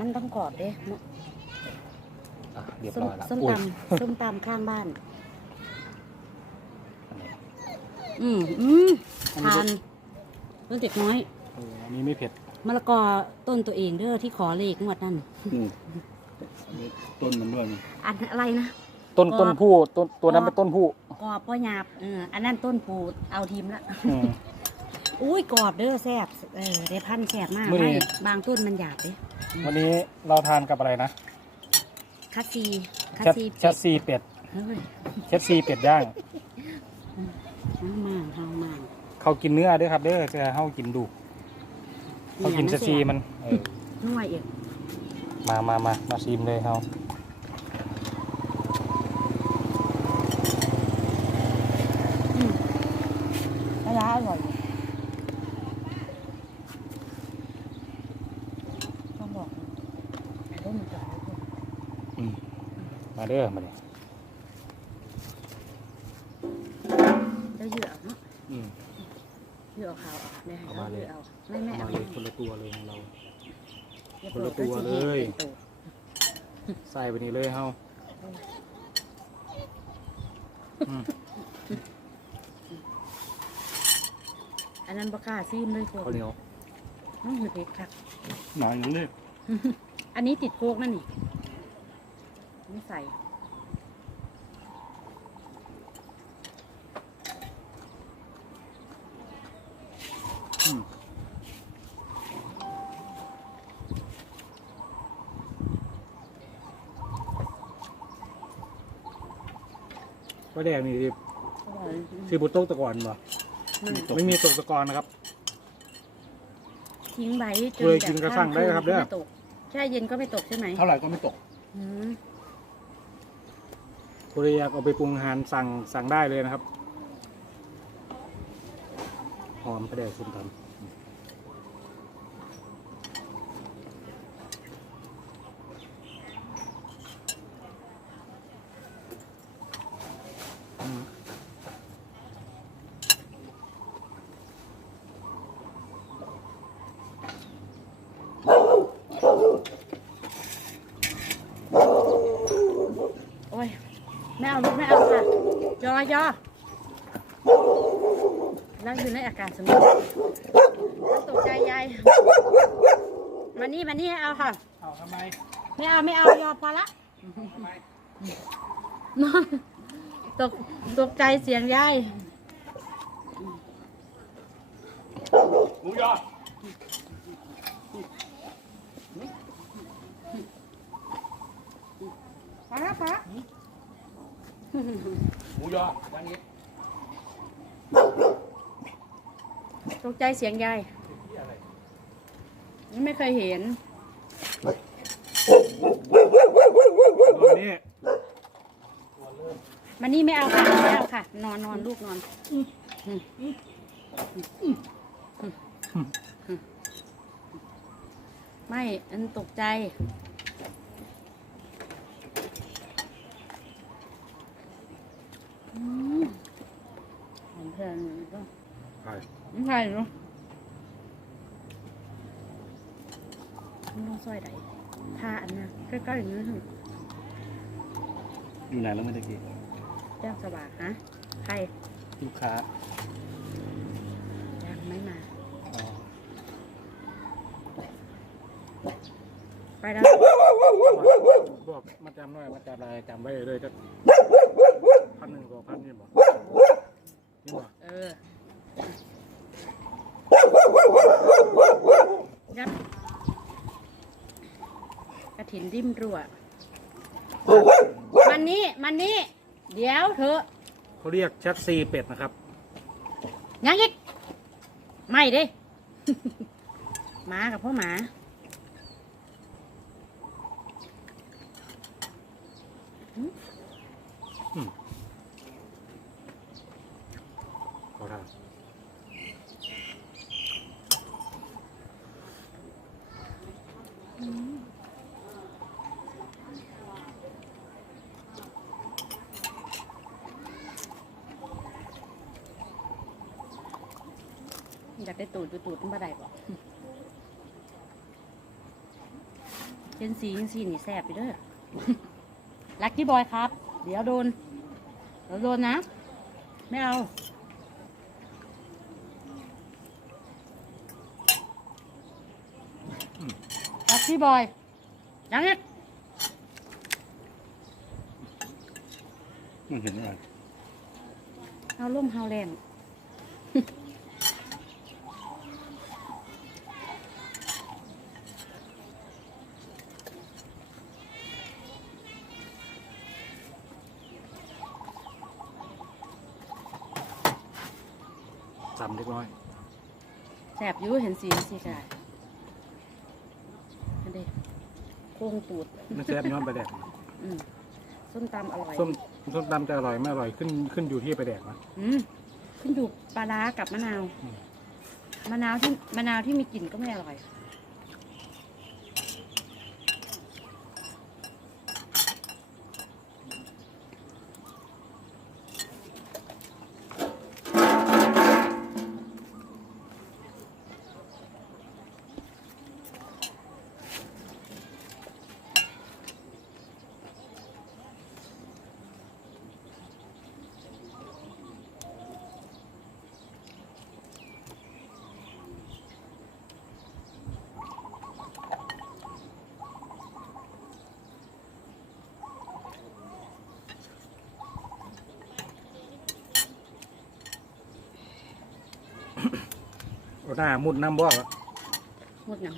มันต้องกรอบเด้อะเรียบส้มร้อยแล้วส้มอุ้ยตำส้มตำข้างบ้านอันนี้อืมอืมทานเรื่องเด็กน้อยเอออันนี้ไม่เผ็ดมะละกอต้นตัวเองเด้อที่ขอเลขงวดนั่นต้นมันด้วยอันอะไรนะ ต้นก็ต้นผู้ต้นตัวนั้นเป็นต้นผู้กรอบพ่อหยาบเอออันนั้นต้นปูเอาทีมละ อืม อุ้ยกรอบเด้อแซ่บเออได้พันธุ์แซ่บมากมื้อนี้ไม่บางต้นมันหยาบเด้ วันนี้เราทานกับอะไรนะคัสซีคัสแชทซีแชทซีเป็ดเฮ้ยแชทซีเป็ดย่างห้ามากห้ามากเขากินเนื้อเด้วยครับเด้อจะเข้ากินดูเขากินแชทซีมันเออนัวอีกมามามามาชิมเลยเขาอืมปลาร้าอร่อยต้องบอกนะต้มจ่าย อืมมา เด้อมาเด้อแล้วเหยื่อเอาเนาะอืมเหยื่อเอาขาวเอาได้ให้เอาเขามาเหเลยยื่อเอาไม่ไม่เอาเอามาเลยคนละตัวเลยของเราเรียบคนร้อละตัวก็สิเลยป็นตัว ใส่ไปนี่เลยเฮาอืมอันนั้นบะกล้าซีมเลยโคข้าวเหนียวน้องหือเผ็ดครับหนาอย่างนี้อันนี้ติดโคกนั่นนี่ไม่ใส่ ก็แดงนี่ดิอร่อยซื้อบุตกตะกอนบ่ไม่ไม่มีตกตะกอนนะครับ ทิ้งไว้จนเคยกินกระสั่งได้ครับเด้อไม่ตกแช่เย็นก็ไม่ตกใช่ไหมเท่าไหร่ก็ไม่ตก อืมผู้ใดอยากเอาไปปรุงอาหารสั่งสั่งได้เลยนะครับ หอมกระเดกส้มตำอืม โอ้ยไม่เอาลูกไม่เอาค่ะ ยอยอแล้วอยู่ในอากาศสมมติแล้วตกใจยายมานี่มานี่ให้เอาค่ะเอาทำไมไม่เอาไม่เอายอพอละทำไมตกตกใจเสียงยายหมูยอพอละพอละห มูยออย่างนี้ตกใจเสียงยายไม่เคยเห็นตอนนี้มานี่ไม่เอาค่ะไม่เอาค่ะ นอนนอนลูกนอนไม่อันตกใจ อืมหอมเพลินก็ใช่ไม่ใช่เนาะมันต้องซอยไหนทาอันนะใกล้ๆอย่างนี้เถอะอยู่ไหนแล้วไม่ได้กินแจ้งสว่างฮะใครลูกค้ายังไม่มาอ๋อไปแล้ว บอกมาจำหน่อยมาจำอะไรจำไว้เลยจะ พันหนึ่งกว่าพันนี่บอกนี่บอกเออยัดกระถินริมรั่วมันนี่มันนี่เดี๋ยวเถอะเขาเรียกแชทซีเป็ดนะครับ ยังอีกไม่ด้หมากับพ่อหมา ขอทานอยากได้ตูดอยู่ตูดมันบ่ได้บอกเจนสียังสีนี่แสบไปเด้อ ลักกี้บอยครับ เดี๋ยวโดน เดี๋ยวโดนนะ ไม่เอา ลักกี้บอย ยังไงมันเห็นอะไรเอาล่มเฮาแรงสามเล็กน้อย แสบอยู่เห็นสีสีกายอันเด็ โค้งตูดมันแซ่บย้อนไปแดกอืมส้มตำอร่อยส้มส้มตำจะอร่อยไม่อร่อยขึ้นขึ้นอยู่ที่ไปแดกนะ อืมขึ้นอยู่ปลาร้ากับมะนาว อืม มะนาวที่มะนาวที่มีกลิ่นก็ไม่อร่อย หน้ามุดน้ำบ่อหมดหนัง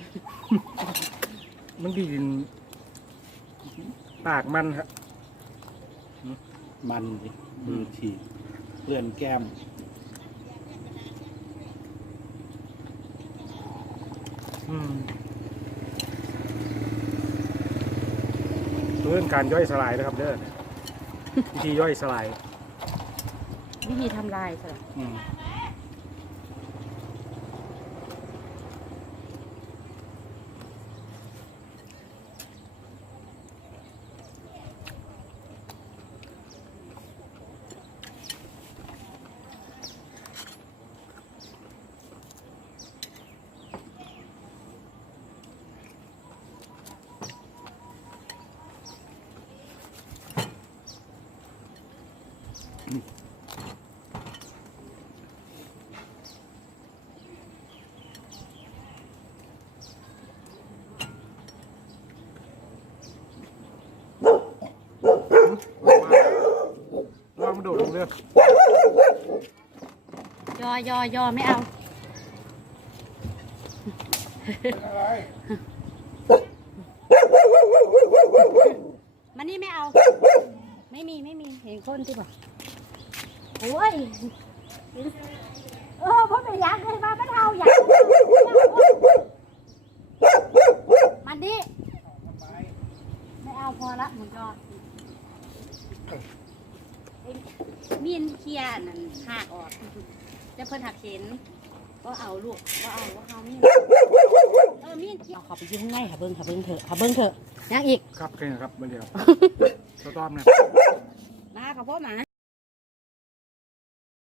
มันดีนปากมันครับ มันดิมือฉีกเลื่อนแก้ม อืมเรื่องการย่อยสลายนะครับเด้อ วิธีย่อยสลาย วิธีทำลายสลัดอืม ลองมาโดดลงเรือยอยอยอไม่เอา มันนี่ไม่เอา ไม่มีไม่มี เห็นคนที่บอก โอ้ยเออเพราะไม่อยากเลยมาไม่เอาอยากมันดิไม่เอาพอละหมุนจอมีนเคลียร์นั่นหักออกจะเพิ่นหักเข็นก็เอาลูกก็เอาก็เอามีนเออมีนเคลียร์เอาเขาไปอยืมง่ายค่ะเบิ้งค่ะเบิ้งเถอะค่ะเบิ้งเถอะยังอีกครับแค่นี้ครับเมื่อเดียวตัวต้อมนะมากับพ่อหมา